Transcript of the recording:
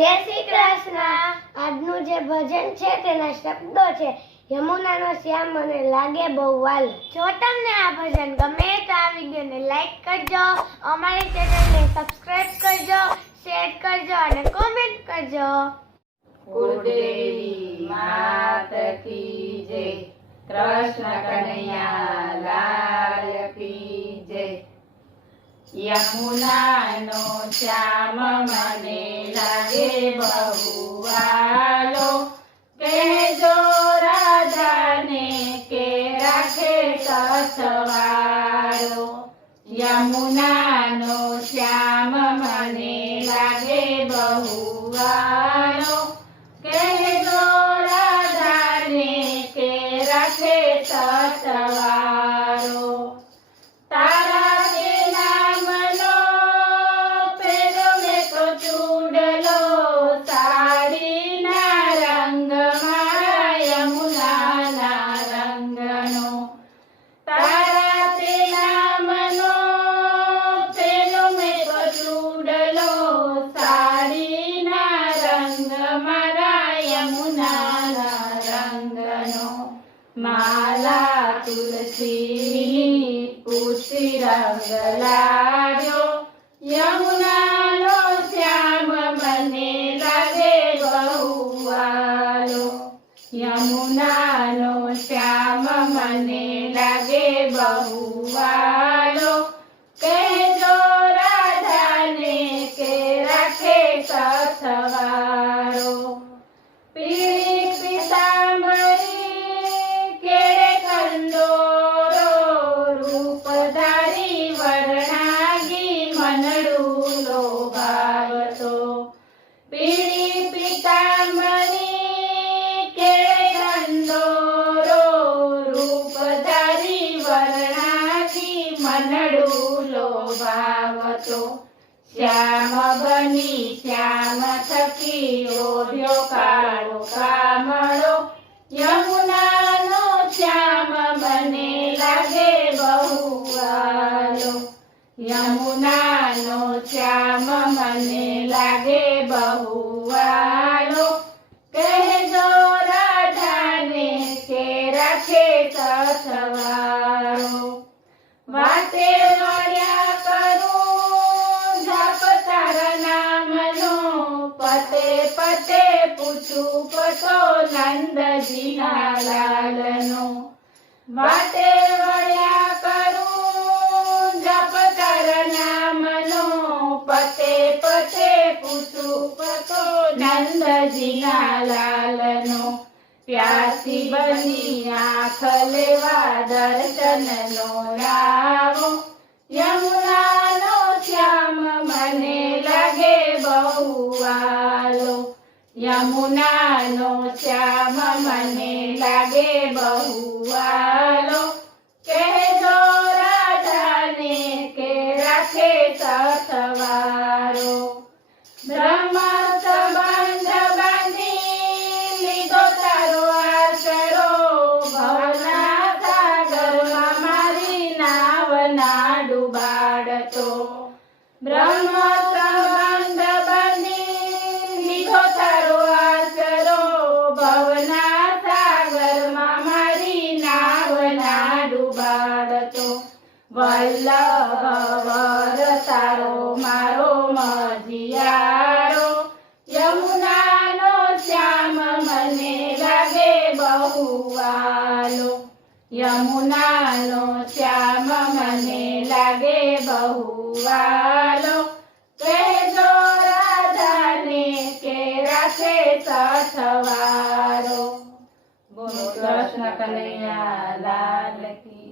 જય શ્રી કૃષ્ણ। આજનું જે ભજન છે તેના શબ્દો છે યમુનાનો શ્યામ મને લાગે બહુ વાલો। જો તમને આ ભજન ગમે તો આ વિડિયોને લાઈક કરજો, અમારી ચેનલને સબસ્ક્રાઇબ કરજો, શેર કરજો અને કોમેન્ટ કરજો। કુળદેવી માત કી જય, કૃષ્ણ કનૈયા લાલ કી જય। યમુનાનો શ્યામ મને લાગે બહુ વાલો, કહેજો રાધાને કે રાખે સસવાળો। યમુનાનો શ્યામ મને લાગે બહુ વાલો, કહેજો રાધાને કે રાખે સસવાળો। તારા તે નામનો પેલો મેં તો ચૂડલો, સાડીના રંગમાં યમુનાના રંગનો। તારા તે નામનો પેલો મેં તો ચૂડલો, સાડીના રંગ મારા યમુનાના રંગનો। માલા તુલસીની પૂછી રંગ લાગ્યો, યમુનાનો શ્યામ મને લાગે બહુ વાલો। યમુનાનો શ્યામ મને લાગે બહુ વાલો, કહેજો રાધાને કે રાખે સસવાળો। પીળી પીતાંબરી કેળે કંદોરો, રૂપધારી વરણાગી મનડું લોભાવતો। પીળી પીતાંબરી કેળે કંદોરો, રૂપધારી વરણાગી મનડું લોભાવતો। શ્યામ બની શ્યામ થકી ઓઢ્યો કાળો કામળો, યમુનાનો શ્યામ મને લાગે બહુ વાલો। યમુનાનો શ્યામ મને લાગે બહુ વાલો, કહેજો રાધાને કે રાખે સસવાળો। વાતે વળ્યા કરું જપ તારા નામનો, પતે પતે પૂછું પતો નંદજીના લાલનો। વાતે વળ્યા કરું જપ તારા નામનો, પતે પતે પૂછું પતો નંદજીના લાલનો। પ્યાસી બની આંખ લેવા દર્શનનો લાવો, યમુનાનો શ્યામ મને લાગે બહુ વાલો। યમુનાનો શ્યામ મને લાગે બહુ વાલો, કહેજો રાધાને કે રાખે સસવાળો। બ્રહ્મ સંબંધ બાંધી લીધો તારો આશરો, ભવના સાગરમાં મારી નાવના ડૂબાડતો। બ્રહ્મ સંબંધ બાંધી લીધો તારો આશરો, ભવના સાગરમાં મારી નાવના ડૂબાડતો। વલ્લભ વર તારો મારો મજિયારો, યમુનાનો શ્યામ મને લાગે બહુ વાલો। યમુનાનો શ્યામ મને લાગે બહુ વાલો, કહેજો રાધાને કે રાખે સસવાળો। બોલો કૃષ્ણ કનૈયા લાલ કી